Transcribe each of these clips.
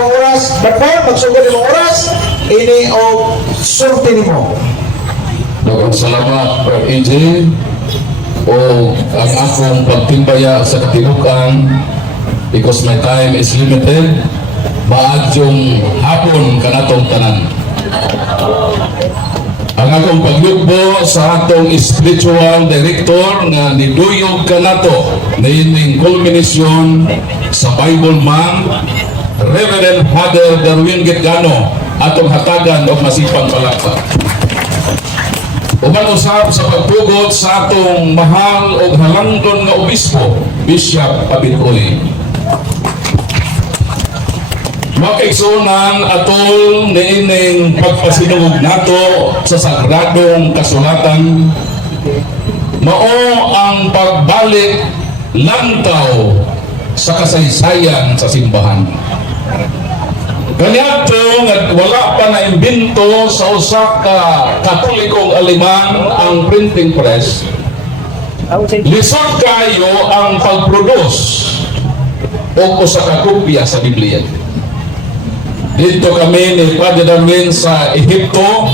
imong oras, but magsugod imong oras, ini o surti nimo. Daghang salamat Brother AJ o ang akong pagtimbaya sa katibukan because my time is limited. Maadyong hapon kanatong tanan. Ang akong paglugbo sa atong spiritual director nga niduyog kanato na ining culmination sa Bible Man, Reverend Father Darwin Gitgano, atong hatagan og masipang palakpak. Uban usab sa pagtugot sa atong mahal o halangdon nga obispo, Bishop Abitoy. Makaigsunan atol niining pagpasinugog nato sa sagradong kasulatan, mao ang pagbalik lantaw sa kasaysayan sa simbahan. Kaniadto nga wala pa na imbento sa usa ka Katolikong Aleman ang printing press, lisod kayo ang pag-produce o usa ka kopya sa Biblia. Dito kami ni Padre Darwin sa Ehipto,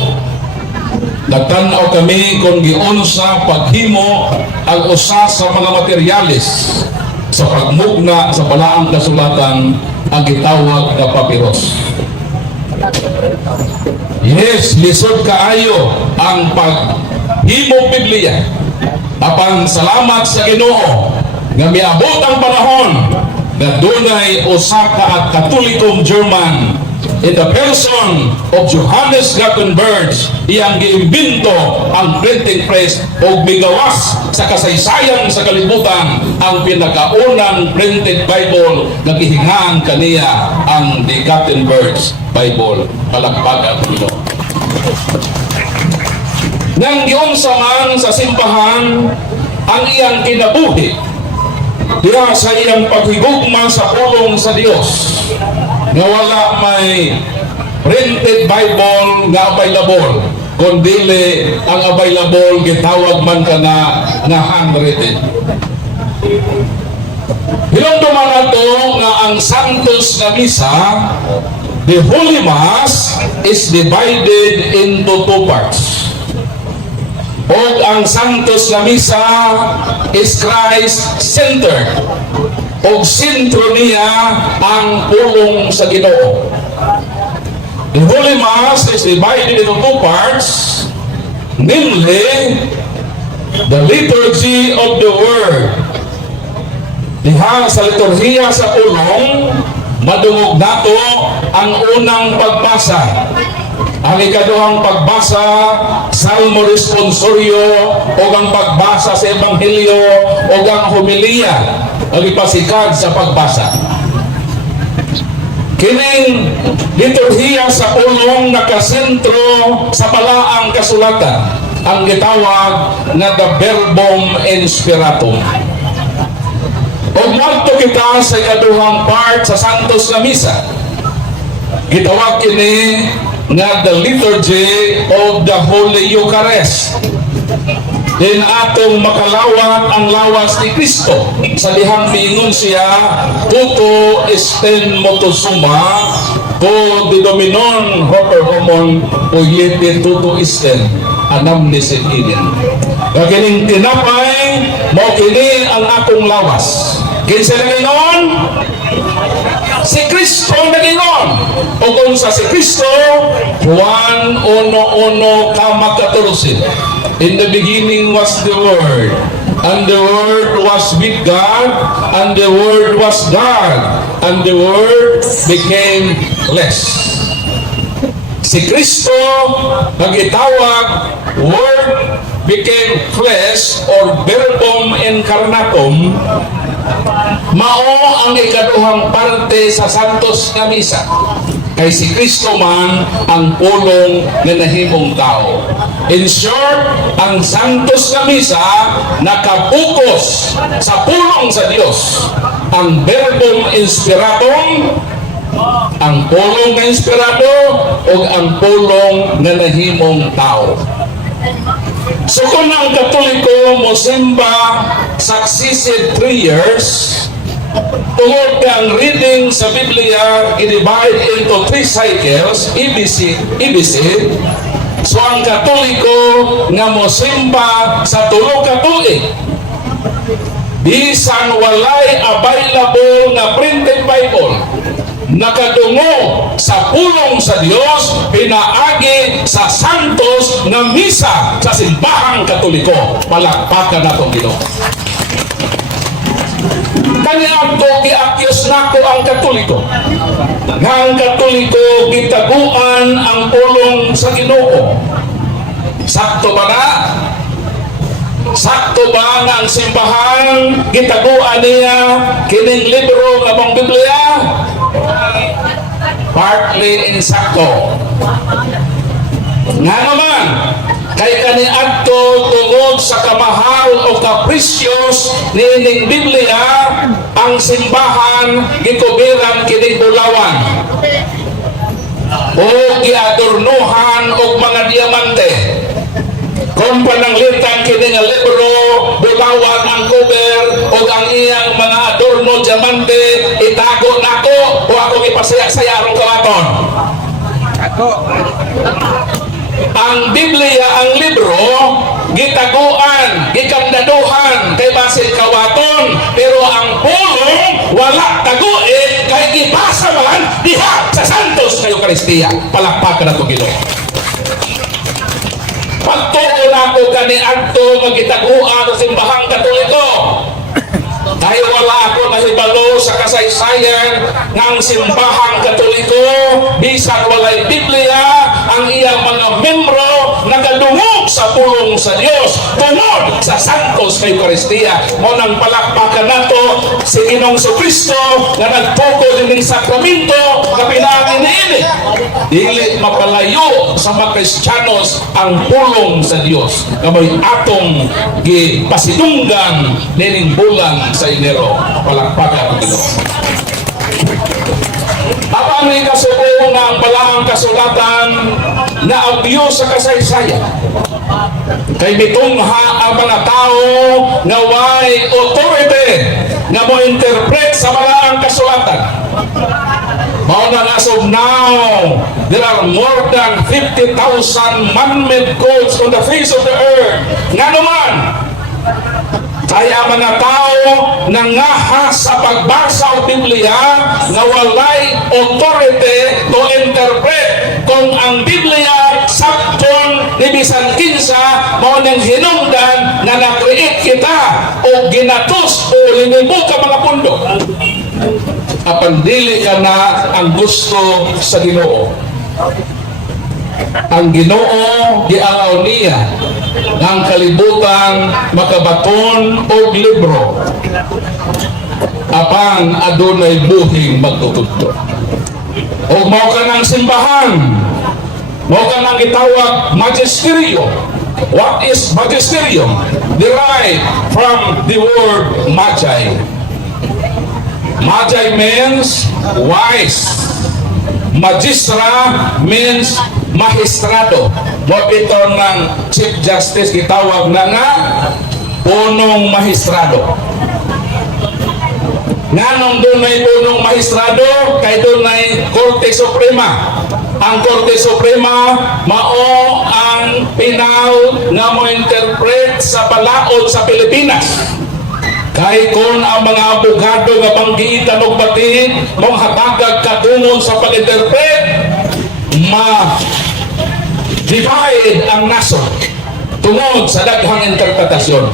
nagtanaw kami kung giunsa paghimo ang usa sa mga materyales sa pagmugna sa balaang kasulatan ang gitawag na papyrus. Yes, lisod kaayo ang paghimo Biblia. Apan salamat sa Ginoo nga miabot ang panahon na dunay usa ka Katolikong German in the person of Johannes Gutenberg, iyang giimbento ang printing press o migawas sa kasaysayan sa kalibutan ang pinakaunang printed Bible na gihingan kaniya ang The Gutenberg Bible. Palakpakan nino. Nang giunsa man sa simbahan ang iyang kinabuhi diha sa iyang paghigugma sa pulong sa Dios, nga wala may printed Bible nga available, kundi ang available gitawag man kana nga handwritten. Hilongduman nato nga ang Santos na Misa, the Holy Mass, is divided into two parts. O ang Santos na Misa is Christ-centered. O sentro niya ang pulong sa Ginoo. The Holy Mass is divided into two parts, namely the liturgy of the Word. Diha sa liturhiya sa pulong, madungog nato ang unang pagbasa. Ang ikaduhang pagbasa, Salmo Responsorio, o ang pagbasa sa Ebanghelyo, o ang homilya, ang ipasikad sa pagbasa. Kining liturhiya sa pulong nakasentro sa balaang kasulatan, ang gitawag na the Verbum Inspiratum. O magto kita sa ikaduhang part sa Santos na Misa, gitawag kini nga the liturgy of the Holy Eucharist. Din atong makalawat ang lawas ni Kristo sa dihang miingon siya, tuto esten motosuma ko di dominon hoper homon o yete tuto esten anam ni sekinin. Kakining tinapay mo kini ang akong lawas. Kinsa na si Kristo nagingon. O kung sa si Kristo, Juan 1:1 kamakatulusin. In the beginning was the Word, and the Word was with God, and the Word was God, and the Word became flesh. Si Kristo nagitawag Word became flesh or Verbum Incarnatum, mao ang ikaduhang parte sa Santos na Misa. Kay si Kristo man ang pulong na nahimong tao. In short, ang Santos na Misa nakabukos sa pulong sa Dios. Ang Verbum Inspiratum, ang pulong na inspirado, o ang pulong na nahimong tao. So kung ang Katoliko mo simba successive 3 years, Tungod ka ang reading sa Biblia i-divide into 3 cycles, EBC. So ang Katoliko nga mosimba sa tulo ka tuig, bisan walay available nga printed Bible, nakadungo sa pulong sa Dios, pinaagi sa santos nga misa sa simbahang Katoliko. Palakpakan nato Ginoo. Kaniadto giakyos nako ang Katoliko. Nga ang Katoliko gitaguan ang pulong sa Ginoo. Sakto ba na? Sakto ba nga ang simbahan gitaguan niya kining libro nga mong Biblia? Partly insakto. Nga naman, kay kaniadto tungod sa kamahal o kaprisyos nining Biblia, ang simbahan gikubiran kining bulawan o giadornohan og mga diamante. Kung pananglitan kini nga libro, bulawan ang cover o ang iyang mga adorno diamante, itago nako o ako ipasaya-saya arong kawaton. Ang Biblia, ang libro, gitaguan, gikandaduhan kay basin kawaton, pero ang pulong wala taguin kay gipasa man diha sa santos nga Eucharistia. Palakpakan nato Ginoo. Pagtuon ako kaniadto magitaguan sa simbahang Katoliko. Dahil wala ako nahibalo sa kasaysayan ng simbahang Katoliko, bisan walay Biblia, ang iyang mga membro nagadungog sa pulong sa Dios tungod sa santos nga Eucharistia. Mo nang palakpakan nato si Ginoong Kristo nga nagtukod ning sakramento nga pinaagi niini. Dili mapalayo sa mga Kristiyanos ang pulong sa Dios nga may atong gipasidunggan nining bulan sa Enero. Palakpakan Ginoo. Apan may kasuko ng balaang kasulatan na abyo sa kasaysayan. Kay mitungha ang mga tao nga way authority nga mo interpret sa balaang kasulatan. Mauna as of now, there are more than 50,000 man-made codes on the face of the earth. Nga naman, kaya mga tao nangaha sa pagbasa ng Biblia na walay authority to interpret kung ang Biblia sakton ni bisan kinsa mao nang hinungdan na na-create kita o ginatos o linibo ka mga pundo. Apan dili ka na ang gusto sa Ginoo. Ang Ginoo giangaw niya ang kalibutan makabaton og libro apan adunay buhing magtutudto. O mao ka ng simbahan, mao ka ng gitawag magisterium. What is magisterium? Derived from the word magi. Magi means wise. Magistra means magistrado. Mo ito ng Chief Justice gitawag na nga punong magistrado. Nganong doon ay punong magistrado kay doon ay Korte Suprema. Ang Korte Suprema mao ang pinaw nga mo interpret sa balaod sa Pilipinas. Kay kung ang mga abogado nga banggiitan og batin mong hatagag katungod sa pag-interpret, ma-divide ang naso tungod sa daghang interpretasyon.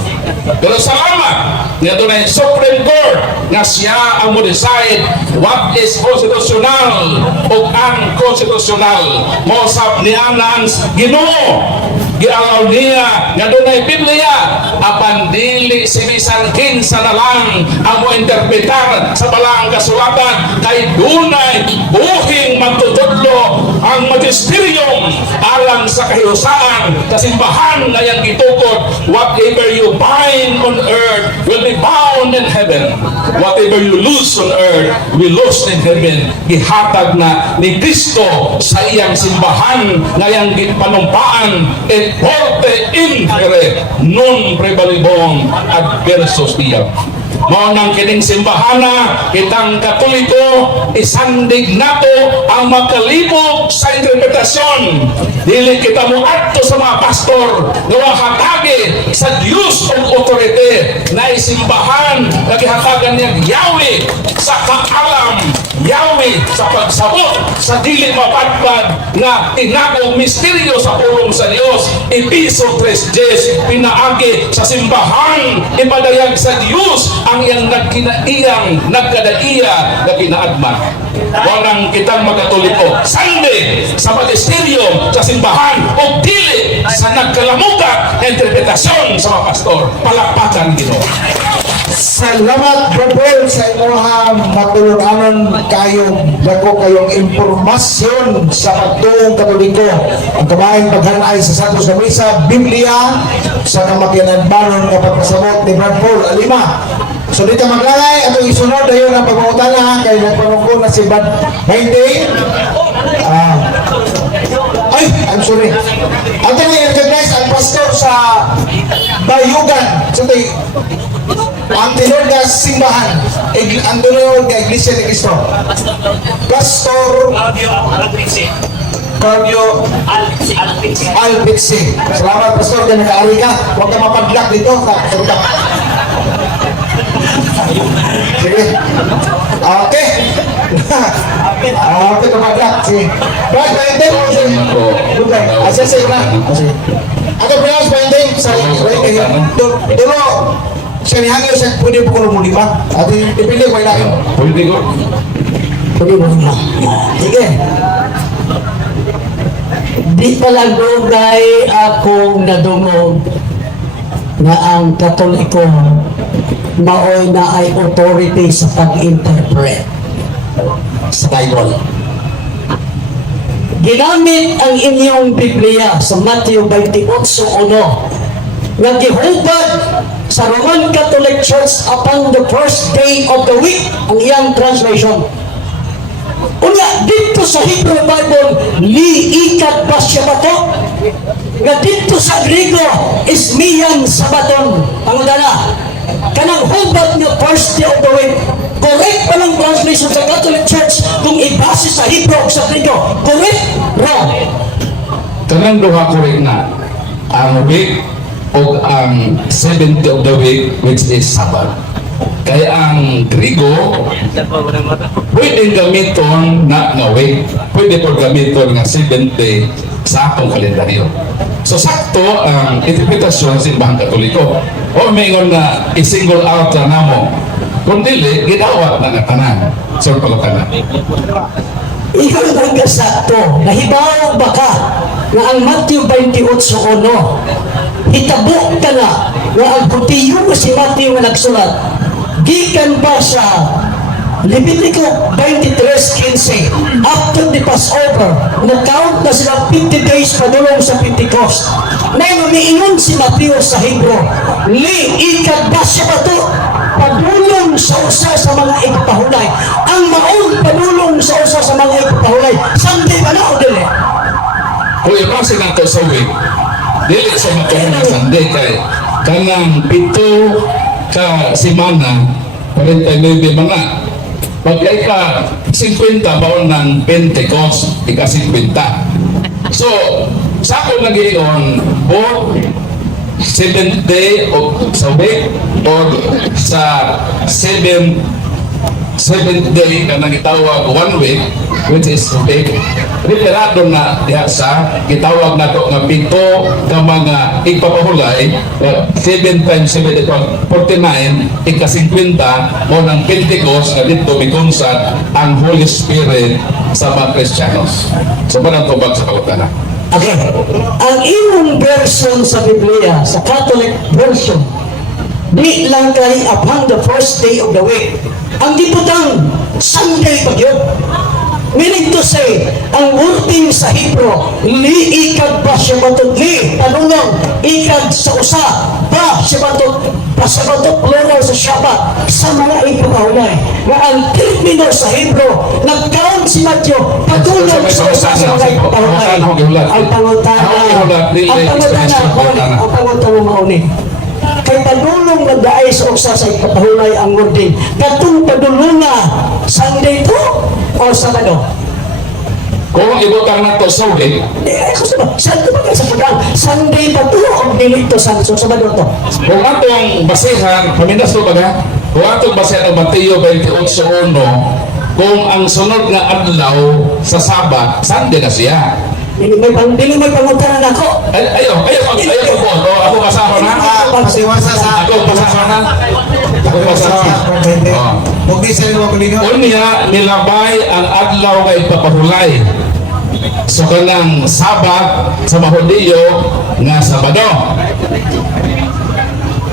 Pero salamat nga doon ay Supreme Court nga siya ang mo-decide what is constitutional o unconstitutional. Mosap ni Anans Ginoo gialaw niya nga doon ay Biblia apan dili si bisan kinsa na lang ang mo interpretar sa balaang kasulatan kay dunay buhing magtutudlo ang magisterium alang sa kahiyusaan sa simbahan na yang gitukod. Whatever you bind on earth will be bound in heaven, whatever you lose on earth will lose in heaven. Gihatag na ni Kristo sa iyang simbahan nga yang gipanumpaan et porte infere non prevalibong adversus iam. Mao nang kining simbahana kitang Katoliko isandig nato ang makalibog sa interpretasyon. Dili kita mo adto sa mga pastor nga hatagi sa Dios ug otorite na isimbahan nagihatagan niya Yahweh sa kaalam, Yahweh sa pagsabot sa dili mapatpad nga tinagong misteryo sa pulong sa Dios. Episo 3:10 pinaagi sa simbahan ipadayag sa Dios ang iyang nagkadaiya na kinaadman. Walang kitang magkatoliko sande sa magisteryo sa simbahan o dili sa nagkalamuka na interpretasyon sa mga pastor. Palakpakan Ginoo. Salamat Brother sa inyong matulunganon kayo dako kayong impormasyon sa pagtuong Katoliko. Ang kabayan paghanay sa Santos na Misa, Biblia sa kamakianadbanon nga pagpasabot ni Brad Paul Alima. So dito maglangay atong isunod dayon ang pagmangutana kay nagpanungkol na si Brad Maintain. I'm sorry. Ato na i-recognize ang pastor sa Bayugan. So ang tinod nga simbahan, ang tinod nga Iglesia ni Cristo. Pastor Cardio Alpixi. Salamat Pastor, dyan nakaari ka. Huwag ka mapadlak dito. Sige. Okay. Okay, tumadlak. Sige. Brad, pahintin mo. Good. Asya sa ina. Ato pronounce pahintin. Duro. Siya nihangyo siya pwede po kung lima. At dipili ko ilahin. Pwede ko. Pwede mo lima. Sige. Di palagugay akong nadungog na ang Katoliko maoy na ay authority sa pag-interpret sa Bible. Ginamit ang inyong Biblia sa Matthew 28:1 nga gihubad sa Roman Catholic Church upon the first day of the week ang iyang translation. Una, dito sa Hebrew Bible, liikat pa siya bato. Nga dito sa Griego, ismiyan sabaton. Pangudana, kanang hubad ng first day of the week. Correct pa lang translation sa Catholic Church kung ibase sa Hebrew o sa Griego. Correct? Wrong. Kanang duha correct na ang week o ang 7th of the week which is Sabbath. Kaya ang Grigo pwedeng gamiton na week, pwede po gamiton nga 7th day sa atong kalendaryo. So sakto ang interpretasyon sa simbahang Katoliko. O mingon na i-single out na namo. Kung dili, ginawat na nga tanan. So pagkatanan. Ikaw ang kasakto. Nahibaw ba ka na ang Matthew 28:1 hitabo ka na na ang putiyo ko si Matthew nga nagsulat gikan ba sa Levitico 23:15 after the Passover na-count na sila 50 days padulong sa Pentecost na umiingon si Matthew sa Hebrew liikad ba siya ba ito padulong sa usa sa mga ipapahulay ang maong padulong sa usa sa mga ipapahulay Sunday ba na o dili? Kung ipasa na ito sa week, dili sa matulong na Sunday kay kanang 7 ka semana 49 mga pagka ika 50 baon ng Pentecost ika 50 so sa ako nag-ion o 7th day o sa week or sa 7th day na nagitawag 1 week which is week referado na diha sa gitawag na to nga 7 ka mga ipapahulay 7 times 7 ito 49 ika 50 mo ng Pentecost nga dito bigunsad ang Holy Spirit sa mga Kristiyanos. So parang tubag sa pagkutana. Okay. Ang imong version sa Biblia, sa Catholic version, di lang kay upon the first day of the week. Ang diputang Sunday pag yun. Meaning to say, ang wording sa Hebrew, liikad ba siya batot li, tanunong, ikad sa usa, ba siya batot, pa siya batot, plural sa Shabbat, sa mga ipapahulay. Nga ang termino sa Hebrew, nag-count si Matthew, patulong sa usa sa mga ipapahulay. Ang pangutana, mauni. kay padulong na daay sa usa sa ipatahulay ang wording. Katong padulong na Sunday to o Sabado. Kung ibutang na to Saudi, Ako sa Sunday ba sa pagdang Sunday pa to o dili to Sabado to. kung atong basihan, pamindas ko baga, kung atong basihan ang Mateo 28:1, kung ang sunod nga adlaw sa Sabat, Sunday na siya. Dili may pangutanan ako. Ayaw po. Ako basahan na. Pasiwasa sa Ako basahan na. Ako basahan. Oh. Huwag di sa mga kuligaw. Unya nilabay ang adlaw nga ipapahulay. So kanang Sabat sa Mahudiyo nga Sabado.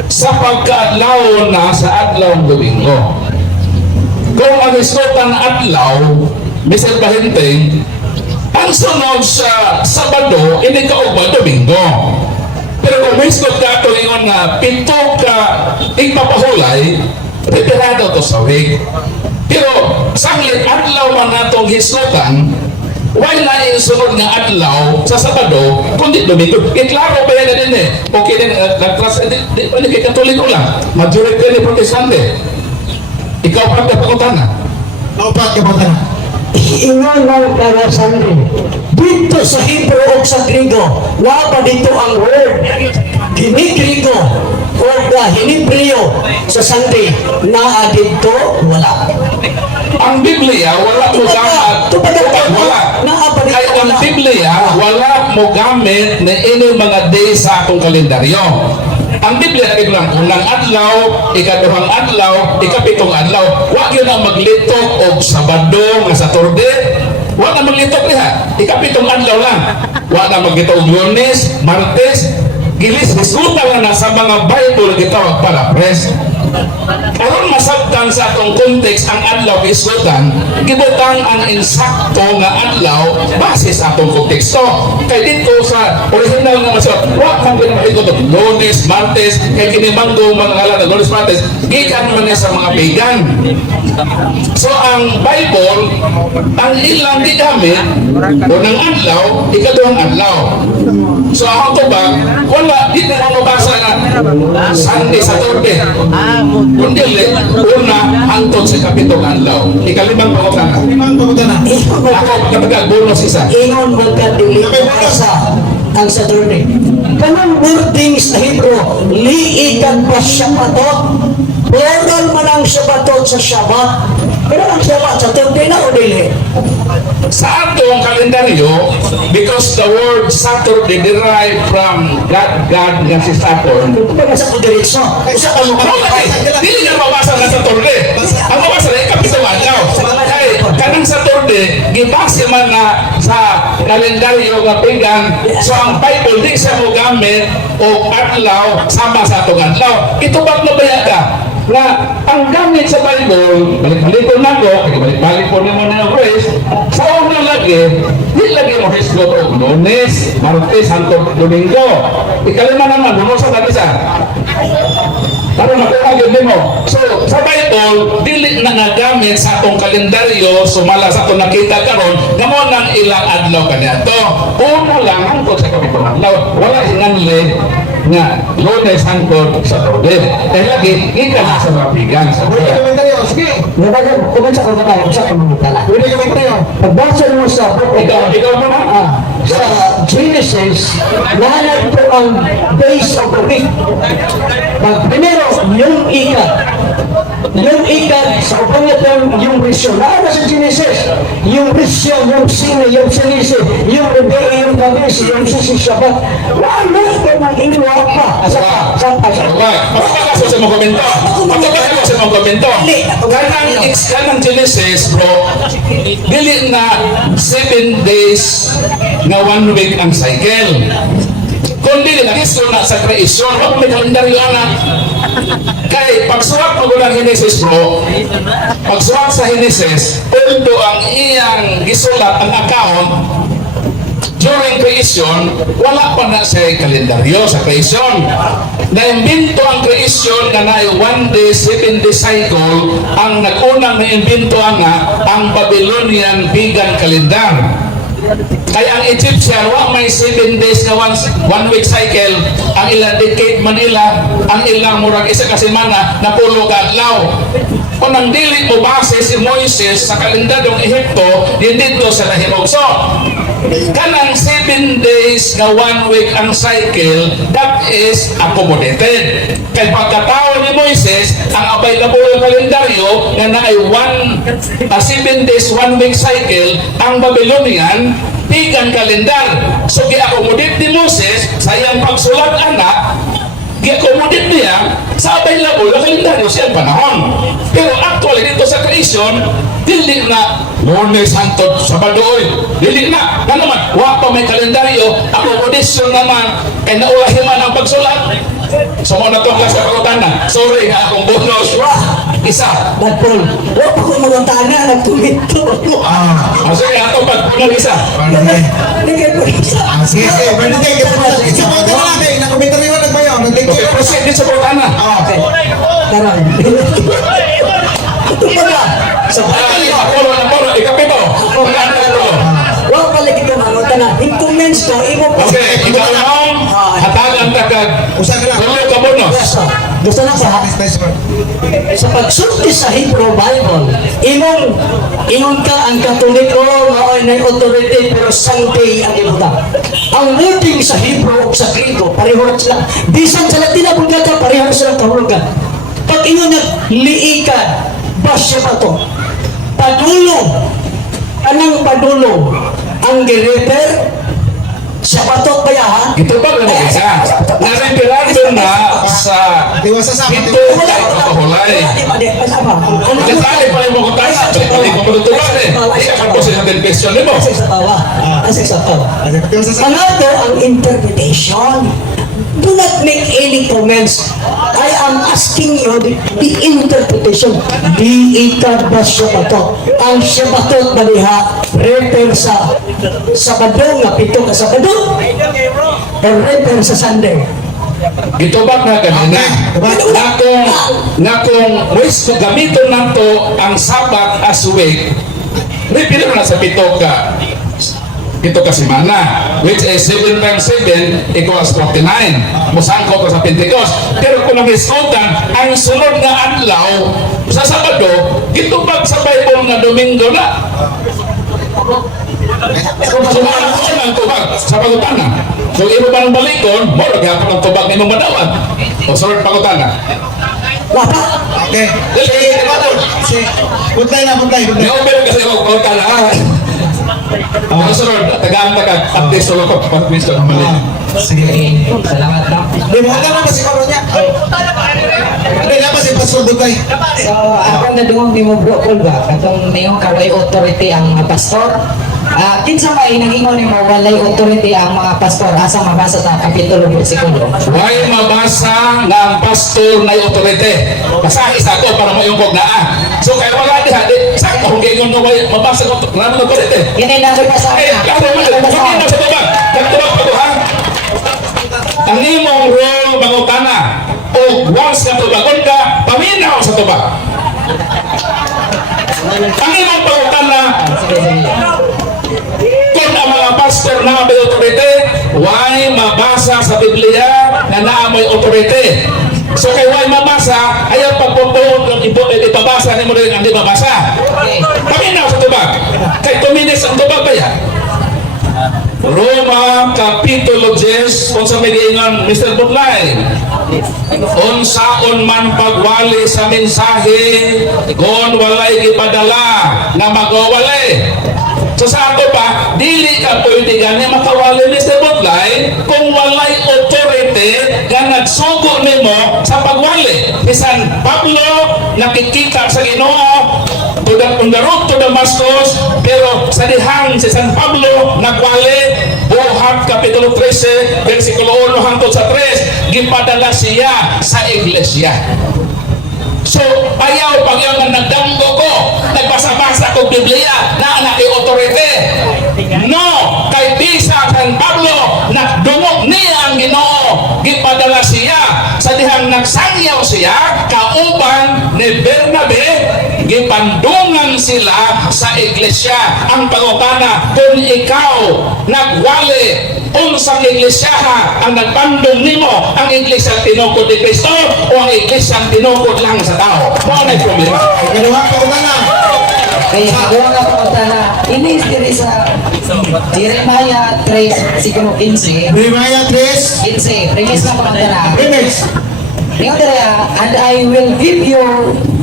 Sa pagkaadlaw na sa adlaw Domingo. Kung ang isutang adlaw, Mr. Bahinteng, ang sunod sa Sabado, hindi ka ugma Domingo. Pero kung may isut ka ito yung pito ka ipapahulay, retirado to sa week. Pero sanglit adlaw man natong hisutan, wala yung sunod nga adlaw sa Sabado, kundi Domingo. Iklaro pa yan din eh. Okay din, hindi kay Katoliko lang. Majority ni Protestante. Ikaw pa pakutan na. Naupat ka pa na. Ingon ng Sunday. Dito sa Hebrew o sa Griego, pa dito ang word. Hinigrego o Hinibreo sa Sunday. Naa dito, wala. Ang Biblia, wala mo gamit. Wala. Ay, ang Biblia, wala mo gamit na inyong mga days sa atong kalendaryo. Ang Biblia ito lang, unang adlaw, ikaduhang adlaw, ikapitong adlaw. Huwag yun ang maglitok o Sabado nga Saturday. Huwag na maglitok niya. Ikapitong adlaw lang. Huwag na maglitok Lunes, Martes, Gilis. Resulta lang na sa mga Bible gitawag para press. Aron masabtan sa atong context ang adlaw isutan, gibutang ang insakto nga adlaw base sa atong konteksto. Kay dito sa original nga masuot, wa man ito Lunes, Martes, kay kinimanggo mga ngalan ng Lunes, Martes, gikan man sa mga pagan. So ang Bible, ang ilang gigamit unang adlaw, ikaduhang adlaw. So ako to ba, wala, di na ako mabasa na Sunday, Saturday. Kundi una, hangtod sa kapitong adlaw. Ikalimang pangutan na. Limang pabuta na. Ako, kapag bonus isa. Ingon magkadili sa ang Saturday. Kanang wordings na Hebrew, liitan pa Shabbatot. Plural man ang Shabbatot sa Shabbat. Pero ang Shabbat, Saturday na o dili? Sa atong kalendaryo, because the word Saturday derived from God nga si Saturn. Kung sa kudiritso, isa ka Dili na mabasa na Saturday. Ang mabasa na ikapitong adlaw. Kay kanang Saturday, gibase man na sa kalendaryo nga pagan. So ang Bible di siya mo gamit o adlaw sama sa atong adlaw. Ito ba't nabaya ka? Na ang gamit sa Bible, balik-balik ko na ko, balik-balik ko naman na yung praise, sa una lagi, di lagi mo hisgot o Lunes, Martes, Santo Domingo. Ikalima naman, buno sa isa. Para makakagod din mo. So, sa Bible, dili na nagamit sa atong kalendaryo, sumala sa atong nakita karon, gamon ng ilang adlaw kanya to. Una lang, hangtod sa kapitong adlaw. Wala hinanli nga Lunes, hangtod sa Saturday. Kaya lagi, ika na sa mabigan. Pwede ka komentaryo. Sige. Nabagyan, kung sa kumakain, sa kumakain. Pwede ka komentaryo. Pagbasa mo sa Ikaw mo na. sa Genesis, nahanap po ang days of the week. Primero, yung ikat. Yung ikat, sa upangatang yung risyo. Lahat sa Genesis, yung risyo, yung sino, yung sinisi, yung rebeli, yung kamis, yung sisi Shabbat. Wala ka mag-iwa pa. Sa Magpapakaso sa mga komento. Magpapakaso sa mga komento. Kanang Genesis, bro, dili na 7 days na 1 week ang cycle. Kundi na kisto na sa creation, wag may kalendaryo na. Kay pagsuwat mo ng Genesis, bro, pagsuwat sa Genesis, although ang iyang gisulat ang account during creation, wala pa na sa kalendaryo sa creation. Na-imbento ang creation na na 1 day, 7 day cycle. Ang nag-unang na-imbento nga ang Babylonian pagan calendar. Kaya ang Egyptian, wa may 7 days na one week cycle, ang ilang decade Manila, ang ilang murag isa ka semana na pulo ka adlaw. Kung nang dili mo base si Moises sa kalendaryong Ehipto, dito sa nahimugso. Kanang 7 days na 1 week ang cycle, that is accommodated. Kaya pagkatao ni Moises, ang available na kalendaryo na naay 7 days 1 week cycle, ang Babylonian, tigang kalendar. So, gi-accommodate ni Moses sa iyang pagsulat anak, gi-accommodate niya sa available na kalendaryo siyang panahon. Pero actually, dito sa creation, dili na Lunes, Santo, Sabado, dili na. Nga naman, wa pa may kalendaryo, accommodation naman, kay naulahi man ang pagsulat. So, mo na ito ang sa pagkutana. Sorry nga akong bonus. Isa. Badpol, wala pa ko magantana, nagtumito. Sige, ato pagpunag isa. Nagay po isa. Sige, sige. Pwede tayo kapag isa mo ito na natin. Nakomentary mo nagbayaw. Okay, Nag-declare. proceed din sa pagkutana. Okay. Karon. Ito pala. Sa Apolo, ikapito. Pagkano ito? wala pala kita mangutan na. In comments ko, imo po. Okay, ikaw lang. Hatagan tagad. Usa ka lang. Tuloy ka bonus. Yes, sir. Gusto na sa sa pagsulti sa Hebrew Bible, ingon ka ang Katoliko nga ay authority pero sanctity ang ibuta. Ang wording sa Hebrew o sa Griego, pareho na sila. Bisan sa Latina kung ka, pareho na silang kahulugan. Pag ingon na liikan, basya pa to. Padulong, anang padulong, ang gireper, sa batok bayahan. Ito ba na isa? Narepirado na sa Diwasa sa ito ay kapahulay. Kasali pa yung mga kutana. Pwede mo matutulan eh. Ika ka po sa ating question mo. Asik sa tawa. Asik sa tawa. Diwasa sa Pangato ang interpretation. Do not make any comments. I am asking you the interpretation. Di ikad ba Shabbatot? Ang Shabbatot na diha, refer sa Sabado nga pito ka Sabado or refer sa Sunday. Gitubak na kanina. Na kung wis ko gamiton nato ang Sabat as week, repilo na sa pito ka semana, which is 7 times 7 equals 49. Musangko ko sa Pentecost. Pero kung nag-iskutan, ang sunod na adlaw sa Sabado, gitubag sa Bible na Domingo na. Sumala ko ang tubag sa pagutana. So, imo ba ng balikon, mo naghapon ang tubag na imong madawat. O sunod pagutana. Wala. Okay. Puntay na. Naubel kasi ako pagutana. Ang sunod, tagaan update solo ko. Pag-question ang mali. Sige. Salamat lang. Di mo ka na kasi karon niya. Hindi na kasi pastor Dutay. So, ako na doon ni mo bro ba? Katong niyong kaway authority ang mga pastor. Kinsa may nangingon ni mo walay authority ang mga pastor asa mabasa sa kapitulo bersikulo. Huwag mabasa nga ang pastor na autorite. Basta isa ko para mayungkog na So kaya wala di hadi. Saan kung gingon na mabasa ko na autorite? Kini na ko basa. Klaro mo na. Pagin na sa tubag. Nagtubag pa to ha. Ang imong role mangutana. O once na tubagon ka, paminaw sa tubag. Ang imong pangutana, kung ang mga pastor na may autorite, why mabasa sa Biblia na naamoy autorite? So kay why mabasa, ayaw pagpupuon ng ipabasa ni mo rin ang di mabasa. Paminaw sa tubag. Kay 2 minutes ang tubag ba yan? Roma Kapitulo 10 kung sa may giingon Mr. Butlay unsaon man pagwali sa mensahe kung walay gipadala na magwawali. So sa ato pa, dili ka pwede gani makawali Mr. Butlay kung walay authority nga nagsugo nimo sa pagwali. Bisan Pablo nakikita sa Ginoo on the road to Damascus, pero sa dihang si San Pablo nagwali, Buhat Kapitulo 13 versikulo 1 hangtod sa 3, gipadala siya sa iglesia. So, ayaw pag yung nagdamgo ko, nagbasa-basa ko Biblia na anak authority. No, kay bisa San Pablo, nagdungog niya ang Ginoo, gipadala siya sa dihang nagsangyaw siya kauban ni Bernabe, gipandungan sila sa iglesia. Ang pangutana, kung ikaw nagwali unsang iglesia ang nagpandong nimo, ang iglesia tinukod ni Kristo o ang iglesia tinukod lang sa tao? Mo na problema. Ikaduha ka na. Kaya nagawa nga pumunta na inis diri sa Jeremiah 3, siguro 15. Jeremiah 3, 15, premise na pumunta na. finish. Ngayon dira, and I will give you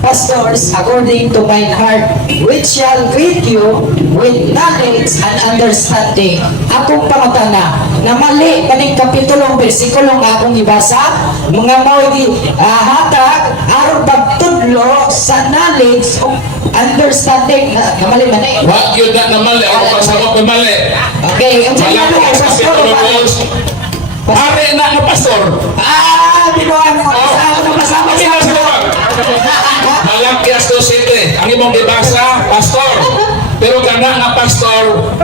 pastors according to mine heart, which shall feed you with knowledge and understanding. Akong pangutana, na mali kaning kapitulong bersikulo nga akong ibasa, mga mawagi hatag, aron pagtudlo sa knowledge o understanding. Na mali man eh. Wag yun na mali. Ako pagsabot na mali. Okay, ang sabi Malaki ko, sa pastor, Pilipinos. Pare na nga pastor. binuhan mo, kasama na kasama Kami na sa Malakias 2:7. Ang imong gibasa, pastor. Pero kana nga pastor,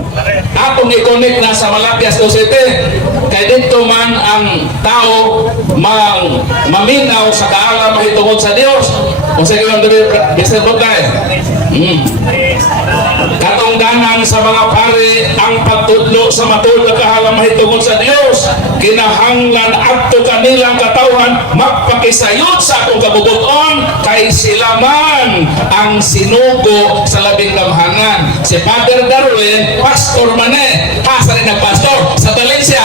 atong i-connect na sa Malakias 2:7. Kay dito man ang tao maminaw sa kaalam mahitungod sa Dios. Kung sa iyo bisel mo tayo. Katungdanan sa mga pare ang pagtudlo sa matud na kahalang mahitungod sa Dios. Kinahanglan adto kanilang katawhan magpakisayod sa akong kabubuton kay sila man ang sinugo sa labing damhanan. Si Father Darwin, pastor man asa rin nagpastor sa Valencia.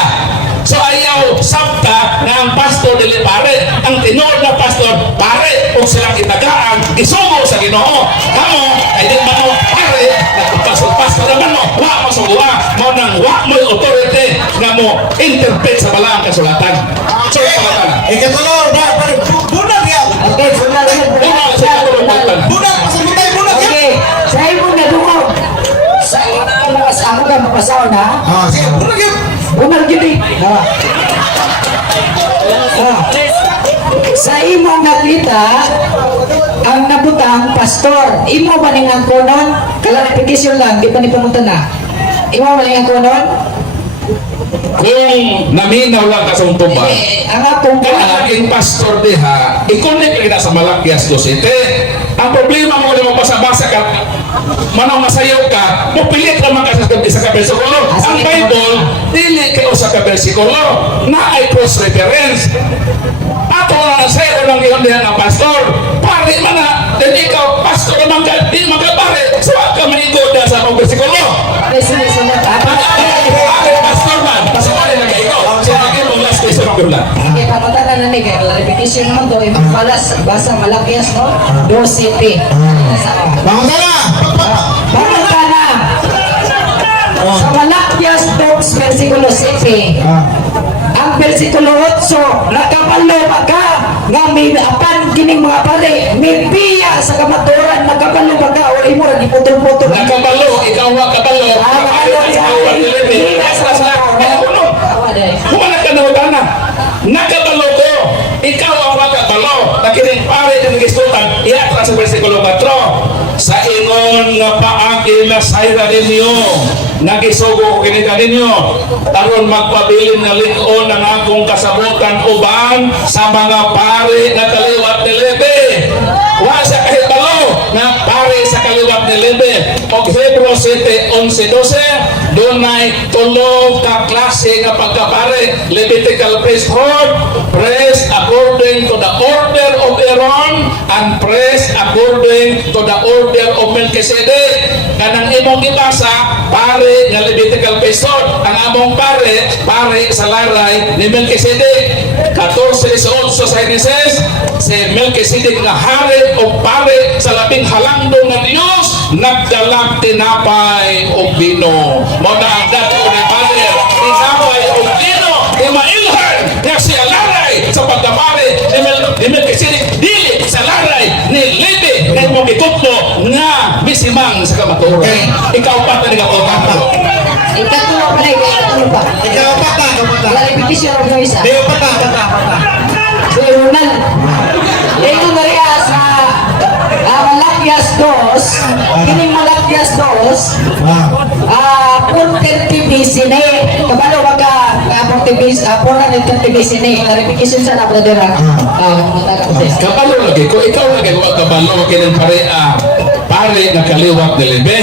So ayaw sabta na ang pastor dili pare, ang tinuod na pastor pare kung silang itagaan isugo sa Ginoo. Kamo ay di man mo pare nagpastor naman mo wa mo suguha mo nang wa mo authority nga mo interpret sa balaang kasulatan. So kasulatan. Ikatulo, bunag yan. Okay, bunal Una sa katulong pagtan. Bunag, pasagutay bunag yan. Okay, sa imo na dungog. Sa imo na ako ka mapasaw na. Sige, bunag yan. Bunal gini. Sa imo nakita ang nabutang pastor. Imo ba ning angkonon? Clarification lang, di pa ni pumunta na. Imo ba ning angkonon? Kung naminaw lang kasungtong ba, Ang atong kaya naging pastor diha, i-connect lang na sa Malakias 2:7. Ang problema mo na mapasabasa ka, manong masayaw ka, mupilit naman ka sa kabersikulo. Ang Bible, dili kayo sa kabersikulo, na ay cross-reference. Ato na nasayaw ng iyon diha ng pastor, pare man na, then ikaw, pastor naman ka, di magkapare, so ka maigod na sa mga bersikulo. sunod. Pastor man, pastor na kayo. Sige mo last question ako lang. Okay, papatala na ni kaya clarification naman to. Imang balas, basa Malakias, no? 2:7. Bangun sana. Bakit ka na? Sa Malakias 2, versikulo 7. Ang versikulo 8, nakapalo ka nga may apan kining mga pare, may piya sa kamaturan, nakapalo ka o imo ra giputol-putol. Nakabalo, ikaw wa kabalo. Nakabalo sa piya sa kamaturan. Awa dai. Kumanak ka na wala. Nakabalo ko. Ikaw ang makabalo. Nakining pare na nag-istutan. Iatra sa versikulo 4. Sa ingon nga paagi na sayra ninyo. Nagisugo ko kinita ninyo. Taron magpabilin na linon ang akong kasabutan uban sa mga pare na kaliwat ni Lebe. Wa sa kahit balo na pare sa kaliwat ni Lebe. O Hebrews 7:11-12 doon ay tulo ka klase nga pagkapare. Levitical priesthood, priest according to the order of Aaron, and priest according to the order of Melchizedek. Kanang imong gibasa, pare nga Levitical priesthood, ang among pare sa laray ni Melchizedek. 14:8 sa Genesis, si Melchizedek nga hari o pare sa labing halangdong ng Diyos, nagdalang tinapay o bino. Muna ang dati ko ni Father, tinapay o bino, imailhan nga si Alaray sa pagkapare ni Melchizedek, dili sa laray ni Levi na mo gitutlo nga bisimang sa kamaturan. Okay. Ikaw pa talaga ko Ikatulo pa na, ikatulo pa. Ikaw pata. Clarification of noise. Ikaw pata. Ronald, yung Maria sa Malakias 2, kining Malakias 2, punten TV sine, kabalo baga punten TV sine, clarification sa na brother ha. Matara ko siya. Kabalo lagi ko, ikaw lagi ko kabalo kinang pare pare nga kaliwat nilibe.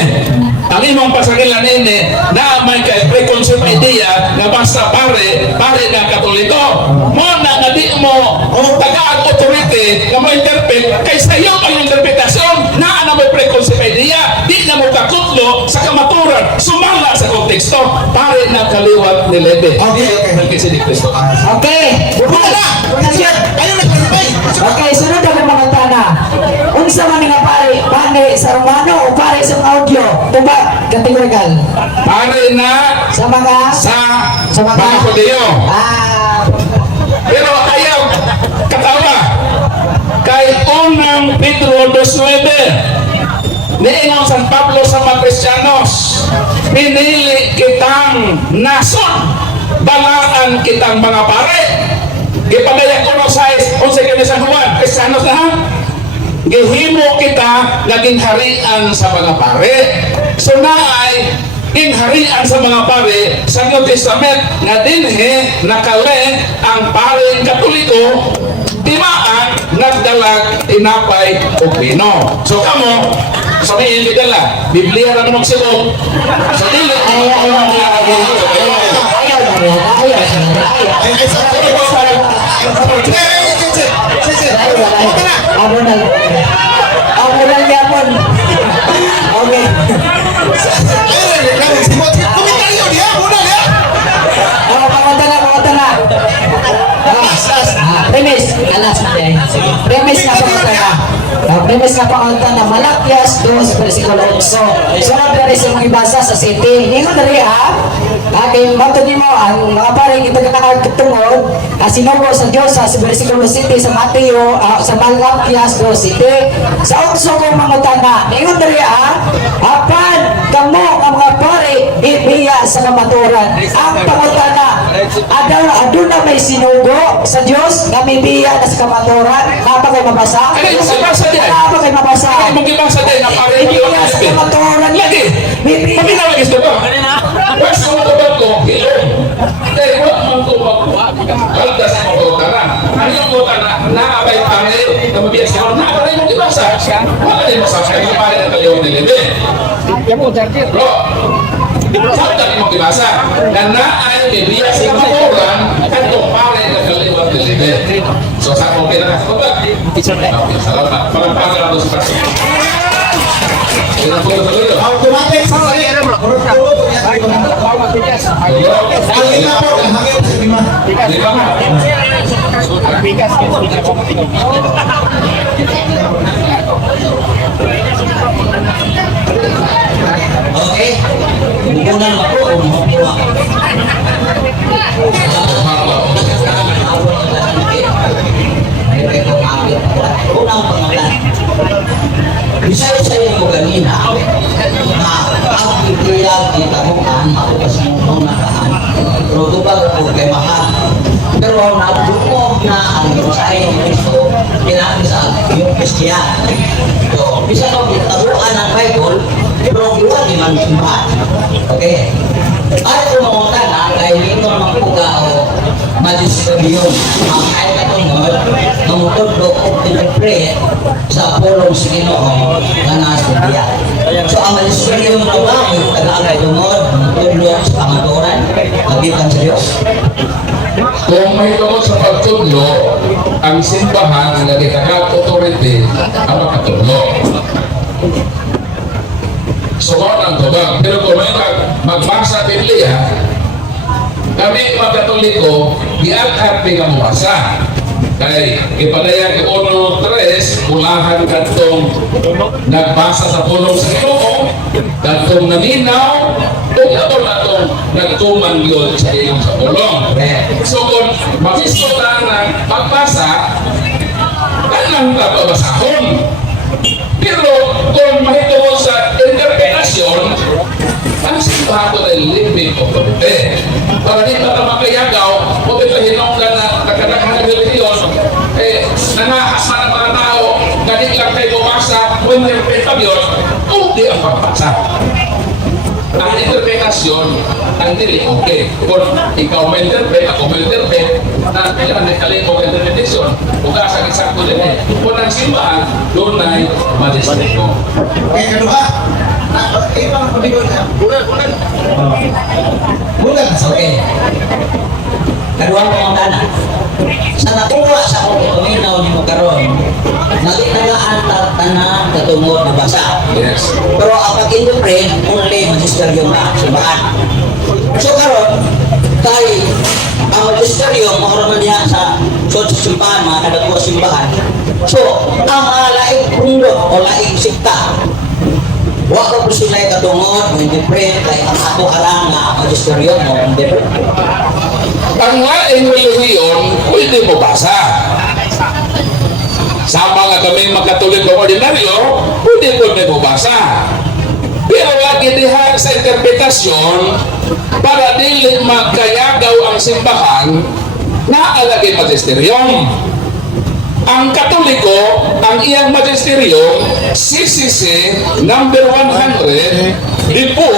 Ang imong pasagilan nini na may kay preconceived idea nga basta pare nga katoliko. Mo na nga di mo tagaan authority nga mo interpret kay sa iyo ang interpretasyon na may preconceived idea di na mo kakutlo sa kamaturan sumala sa konteksto pare na kaliwat nilibe. Okay. Si Kristo. Okay. Wala! Ayun na kalipay! Okay, sunod ang mga tana. Unsa man nga pare sa Romano o pare sa mga audio? Tuba, kategorikal. Pare na Sa mga sa mga mga Hudyo. Pero ayaw katawa kay unang Pedro 2:9 niingon San Pablo sa mga Kristiyanos, pinili kitang nason, balaan kitang mga pare. Gipadaya ko no sa 11 kami sa Juan, Kristiyanos na ha? Gihimo kita naging harian sa mga pare. So naay inharian sa mga pare sa New Testament nga dinhi nakale ang pareng Katoliko timaan nagdalag tinapay o vino. So kamo sabihin kita la Biblia ra man magsigot. Sa dili Amunal yapon. Okay. Komentaryo dia! Muna dia! Pangunta na. Premise, alas na yan. Premise nga pangunta na Malakias 2, versikulo 8. Sunod na rin sa mga ibasa sa city. Ningon na rin aking matod mo ang mga pare kita kakagtungod sinugo sa Diyos sa versikulo 7 sa Mateo, sa Malakias 2, city. Sa ukso kong mga tana, ningon na rin apan kamo ang mga pare ibiya sa kamaturan. Ang pangutana, aduna may sinugo sa Diyos nga may biya na sa kamaturan. Napa kayo mabasa? Ay, mabasa din. Napa kayo mabasa? Ay, magibasa din na pare May biya sa kamaturan. lagi. May biya. Paminawag gusto ba? Pwes mo tubag ko, kilong. Dahil wala mong tubag ko. Kaldas mo ko tanan. Ano yung ko tanan? Naabay pare na mabiyas ka. Naabay mong ibasa. Wala din masasa. Yung pare na kaliw nilibi. Bro, sakta mo ibasa. Na naay mabiyas sa kamaturan katong pare na kaliw nilibi. So sa kong kinakasabag. Okay, salamat. Pagpapagal ako sa kasi. Automatic sa sa'yo. Ang lima po, ang hangin sa lima. Okay. Bukunan ako o mga unang pangalan. Bisaya-saya mo ganina na ang pipiyag kita mo ako kasi mong nakaan. Pero tubag ako kay mahal. Pero nabukog na ang mensahe ni Kristo pinagi sa yung Kristiyan. So, bisa ko tabuan ang Bible, pero iwan di man simbahan. Okay? At kumungan na kay Lino Magpuga o Magisterium, ang kahit katungod, namutudlo o pinag-pray sa pulong sa Ginoo na nasa Biblia. So, ang Magisterium na mga tagaan tungod, namutudlo sa pangaturan, nagitan sa Diyos. Kung may tungkol sa pagtudlo, ang simbahan na nagkakagat authority ang makatudlo. So, ang tubag. Pero kung may magbasa Biblia, kami mga Katoliko, giat-at di ka mabasa. Kaya ipadaya ko 1:3, ulahan katong nagbasa sa pulong sa Ginoo, katong naminaw, ito na itong nagtuman yun sa iyong sa pulong. So kung makistutan ng pagbasa, kanang babasahon. Pero kung mahitungkol sa interpretasyon, ang simbahan ko ay living authority. Para di ba makayagaw, o ito hinonggan na nagkadakang religion, nanahas na ng mga tao, ganit lang kayo bumasa, o interpret ang Diyos, o di ang pagbasa. Ang interpretasyon, ang dili okay. Kung ikaw may interpret, ako may interpret, na kailangan may kalimog interpretation. Kung kasang eksakto din eh. Kung ang simbahan, doon ay madistrito. Okay, ano ba? Ibang pabigod ka. Bulan. Okay. Kaduang pangutana. Sa nakuha sa akong paminaw ni mo karon, nagitagaan tanan katungod na basa. Yes. Pero ang pag-interpret, only magisterium na simbahan. So karon, kay ang magisterium, makaroon niya sa simbahan, mga kadagwa simbahan. So, ang mga laing pundok o laing sikta, wa ko sila katungod, interpret, kay ang ato alang na magisterium mo, interpret. Ang laing relihiyon, pwede mo basa. Sama nga kami magkatulig o ordinaryo, pwede po may basa. Pero lagi diha sa interpretasyon, para dili magkayagaw ang simbahan, naalagay magisterium. Ang Katoliko, ang iyang magisterium, CCC number 100, dipo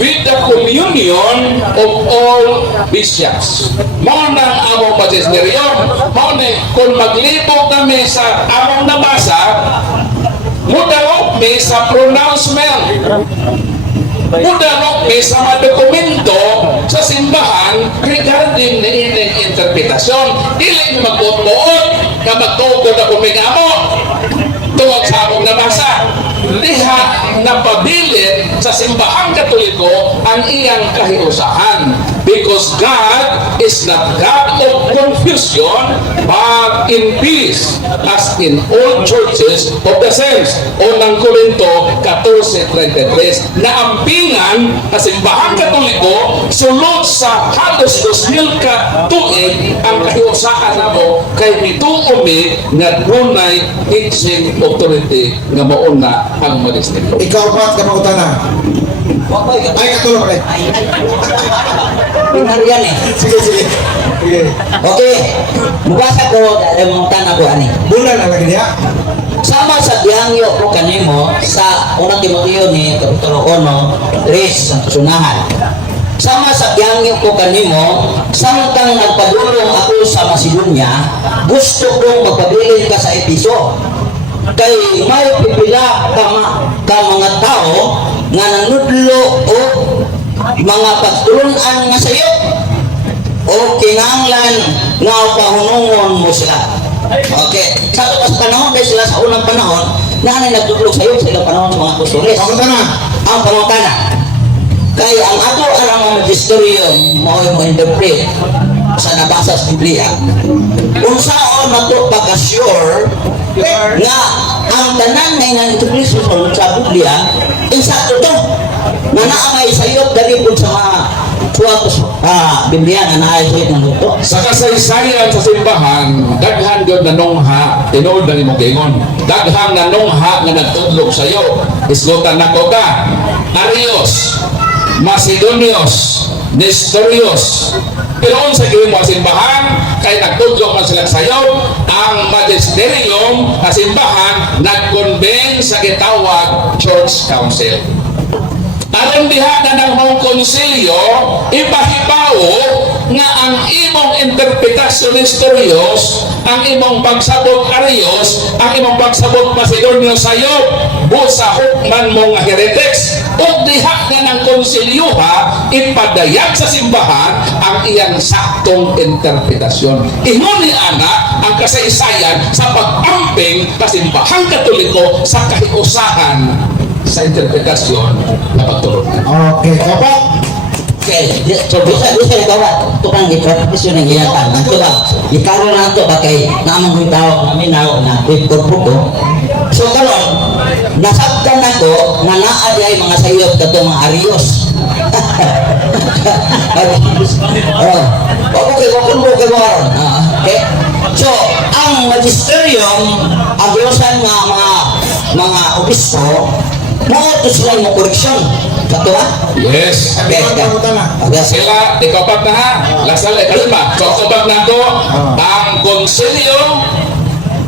with the communion of all bishops. Mao nang among magisterium. Mao ni kung maglibog kami sa among nabasa, mudawog mi sa pronouncement. Mudawog mi sa mga dokumento sa simbahan regarding na ining interpretasyon. Dili mi magbuot-buot na magtugod na kumingamo tungod sa among nabasa. Diha na pabilin sa simbahang Katoliko ang iyang kahiusahan. Because God is not God of confusion, but in peace, as in all churches of the saints. Unang Korinto 14:33. Na ampingan na simbahang Katoliko, sulod sa halos 2,000 ka tuig, ang kahiusahan namo kay mituo mi nga dunay teaching authority nga mauna ang magisteryo. Ikaw pa, kapagutan na. Wa ko yun. Ay, katulog rin. Pinariyan eh. Sige. Okay, mubasa ko dahil mong tanah ko ani. Bulan na lagi niya. Sama sa biyangyo ko kanimo sa unang Timoteo ni Kapitulo 1, 3 sa sunahan. Sama sa biyangyo ko kanimo, samtang nagpadulong ako sa Macedonia, gusto kong magpabilin ka sa Episo. Kay may pipila ka mga tao nga nanudlo o mga pagtulunan nga sayo o kinanglan nga pahunungon mo sila. Okay. Sa panahon dahil sila sa unang panahon na nagtutulog sayo sa ilang panahon sa mga kusulis. Kapagutan na. Ang pangutana. Kaya ang ato alang magisterium mo interpret sa nabasa sa Biblia. Kung saan mato pagka-sure nga ang tanan na ina-interpret sa Biblia, insakto to. Na naamay sayop dali po sa mga suwatos Biblia na naayos ng luto. Sa kasaysayan sa simbahan, daghan yun nanungha, tinuod na ni mo gingon. Daghang nanungha nga nagtudlog sa'yo. Islutan na ko ka. Arios, Macedonios, Nestorios. Pero sa gawin mo ang simbahan, kay nagtudlog man sila sa'yo, ang magisterium na simbahan nag-convene sa gitawag Church Council. Aron diha na ng mga konsilyo, ipahibaw nga ang imong interpretasyon historios, ang imong pagsabot Arios, ang imong pagsabot Macedonio sayo, busahok man mo nga heretics. O diha na ng konsilyo ha, ipadayag sa simbahan ang iyang saktong interpretasyon. Ingon ni ana ang kasaysayan sa pag-amping sa simbahang Katoliko sa kahiusahan sa interpretasyon na pagtulog. Okay, kapat. Okay, so bisa ikaw tukang interpretasyon ng iyang tanong. Ito ba? Ikaw na ito ba kay namang tao namin na korpo ko. So karon, nasabtan ako na naaday mga sayop katong mga Arios. Okay. So, ang magisterium, agyosan nga mga obispo, mo sila mo koreksyon. Kato ba? Yes. Okay. Kapagutan na. Okay. Sila, ikapat na ha. Lasal, kalima. So, kapat na ko, ang konsilyo,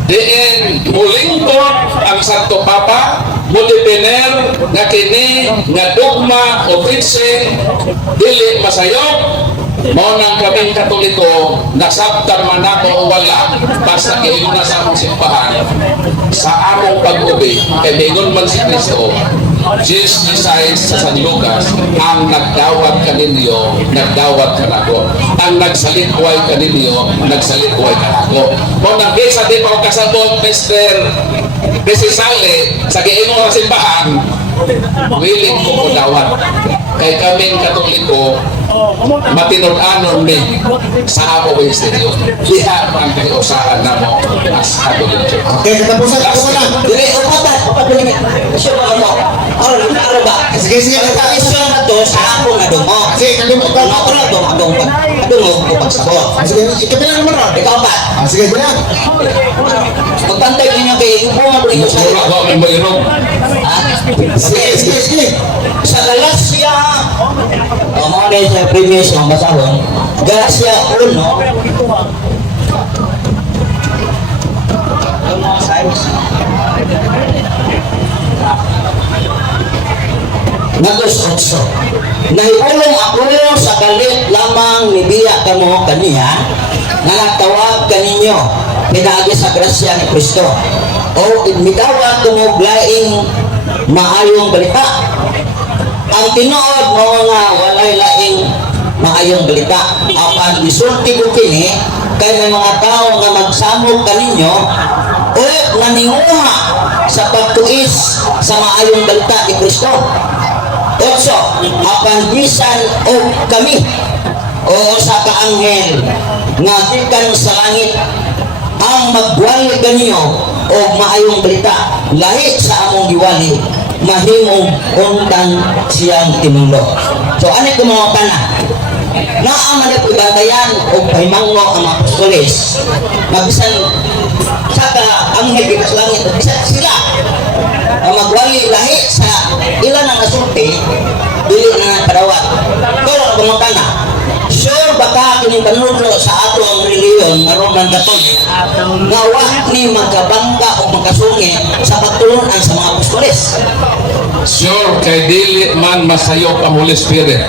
diin mulingkot ang Santo Papa, Multipener nga kini nga dogma o preaching dili masayop. Mao nang kaming Katoliko nasabtan man nako o wala basta giinguna sa among simbahan sa among pag-ubi kay bigon man si Kristo. Jesus decides sa San Lucas ang nagdawat kaninyo, nagdawat kanako. Ang nagsalikway kaninyo, nagsalikway kanako. Kung nag-isa di pa ako kasabot, Mr. Sale, sa giingong sa simbahan, willing ko po dawat. Kay kaming Katoliko, matinud-anon ni sa ako ministeryo. Diha ang kayusahan na mo as Katoliko. Okay, katapusan ko na. Dili, upat dili. Siya ba mo? Ano ba? Sige, sige. Ang isyo na to sa ako nga dungo. Sige, kalimutan Ako ko. na to, dungo ko pagsabot. Sige, ikabilang naman ron. Ikaw ba? Sige, dyan. Magpantay ninyo kay upo nga po ninyo sa Mura ko ang bayro. Sige. sa Galacia, mga na sa previous ng basahon, Galacia 1, Nagos 8. Nahipulong ako sa kalit lamang nibiya kamo kaniya nga nagtawag kaninyo pinaagi sa grasya ni Kristo o mitawag kamo laing maayong balita. Ang tinuod mo nga walay laing maayong balita. Apan isulti ko kini kay may mga tao nga magsamok kaninyo o naninguha sa pagtuis sa maayong balita ni Kristo. Otso, apan bisan o kami o sa kaanghel nga gikan sa langit ang magwali kanyo o maayong balita lahi sa among giwali mahimong untang siyang tinulo. So ano ko mga kana? Naaman na ibantayan o pahimangno ang mga apostoles mabisan sa kaanghel gikan sa langit bisan sila ang magwali lahi sa ilan ang nasulti dili na kadawat. Pero kung kana sure baka kining panudlo sa ato ang reliyon nga Roman Catholic nga wa ni magkabangga o magkasungi sa pagtulunan sa mga apostoles. Sure, kay dili man masayop ang Holy Spirit.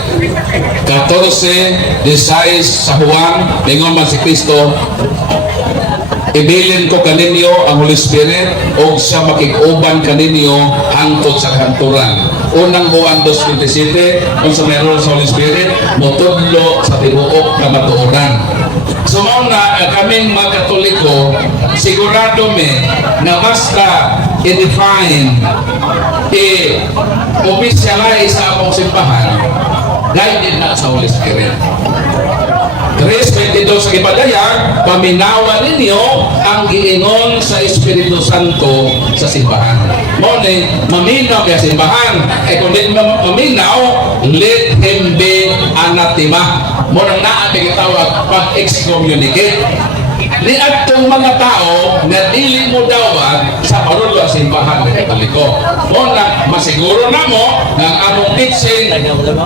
14, 16 sa Juan, lingon man si Kristo, ibilin ko kaninyo ang Holy Spirit o siya makikuban kaninyo hangtod sa kanturan. Unang Juan 2:27, kung sa meron sa Holy Spirit, mutudlo sa tibuok na matuoran. So mauna, kaming mga Katoliko, sigurado na basta i-define, i-oficialize sa among simbahan, guided na sa Holy Spirit. 3:22 sa Ipadayag, paminawa ninyo ang giingon sa Espiritu Santo sa simbahan. Mone, maminaw kaya simbahan. Kung di maminaw, let him be anathema. Mone na ang tawag pag-excommunicate. Ni atong mga tao na dili mo dawat sa panulo sa simbahan ng Katoliko. Muna, masiguro na mo ng among teaching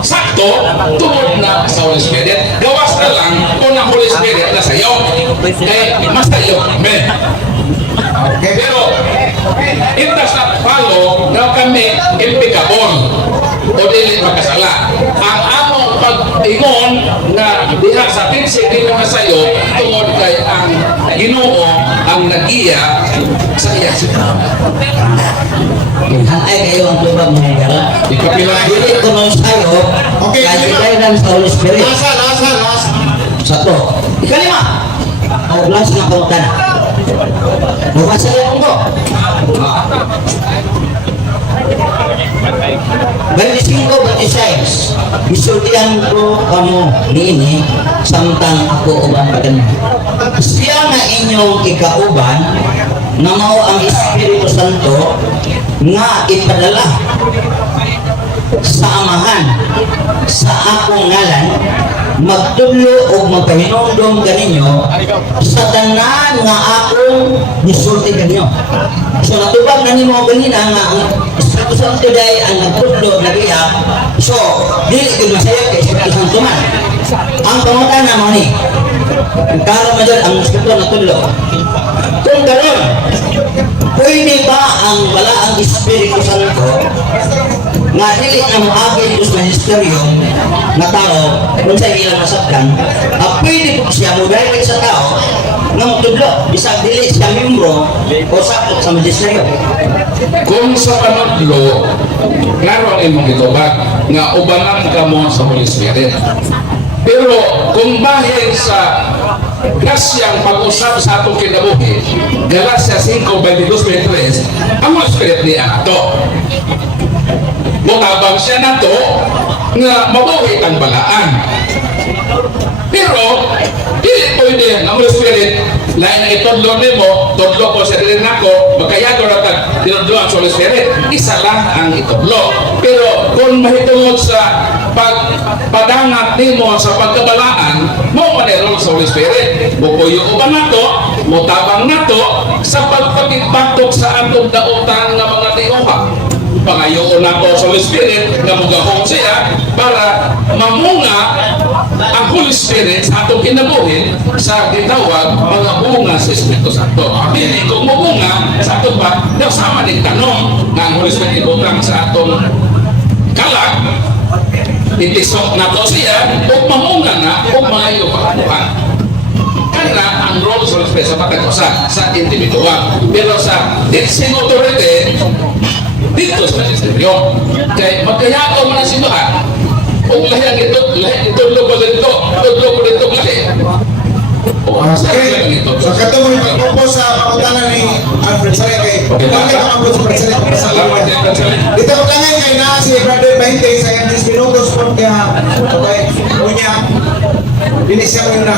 sakto tungod na sa Holy Spirit. Gawas na lang kung ang Holy Spirit na sayo. Kaya mas tayo. Amen. Pero, it does not follow na kami impecable o dili magkasala. Ang among pag-ingon na diha sa teaching dito na sayo tungod kay ang Ginoo ang nagiya sa iya. Ay kayo ang tubag mga gala. Ikapilang Dili ko nung sayo, Okay, kaya lang sa Holy Spirit. Last. Satu. Ikalima. Mau belas na pulutan. Bukan saya ko. Bali 5, 26. Isultihan ko kamu nini samtang ako uban kadan. Siya na inyong ikauban na mao ang Espiritu Santo nga ipadala sa amahan sa akong ngalan magtudlo o magpahinumdum kaninyo sa tanan nga akong nisulti kanyo. So natubag na nimo ganina nga ang Espiritu Santo day ang nagtudlo nagiya. So dili gid masaya kay Espiritu Santo man. Ang pangutana mo ni karon man ang Espiritu natudlo. Kung karon pwede ba ang balaang Espiritu Santo nga dili na moagi Diyos magisterium na tao kung sa ilang masaktan, pwede po siya mo direct sa tao nga mutudlo bisag dili siya membro o sakop sa magisterium. Kung sa panudlo, klaro ang imong gitubag nga ubanan ka mo sa Holy Spirit. Pero kung bahin sa grasyang pag-usap sa atong kinabuhi, Galacia 5:22-23, ang Holy Spirit niya ato. Mutabang siya na to nga mabuhi ang balaan. Pero, dili pwede ang Holy Spirit, lain ang itudlo nimo, tudlo ko sa rin ako, magkayago na tag tinudlo ang Holy Spirit, isa lang ang itudlo. Pero kung mahitungod sa pagpadangat nimo sa pagkabalaan, mo manirol sa Holy Spirit. Bukuyo ko ba na to, mutabang na to, sa pagpagbatok sa atong dautan ng mga tiyoha. Pangayoon ako sa Holy Spirit nga mugahong siya para mamunga ang Holy Spirit sa atong kinabuhi sa gitawag mga bunga sa Espiritu Santo. Dili kung mamunga sa atong pa, daw sama ng tanong nga ang Holy Spirit ibutang sa atong kalag, itisok na to siya o mamunga na o maayo pagkakuhan. Kaya ang role sa Holy Spirit sa pagkakusa sa individual. Pero sa teaching authority, dito sa magisterium. Kaya magkayako mo na simbahan. Kung lahi ang ito, itulog ko dito, itulog ko dito lahi. Okay. So kato mo ipagpupo sa pangutanan ni Alfred Saray kay bakit ang abot sa Alfred Saray? Salamat din ka sila. Dito ko lang kay na si Brother 20 sa 10 minutos po kaya okay. Unya. Binisya mo yun na.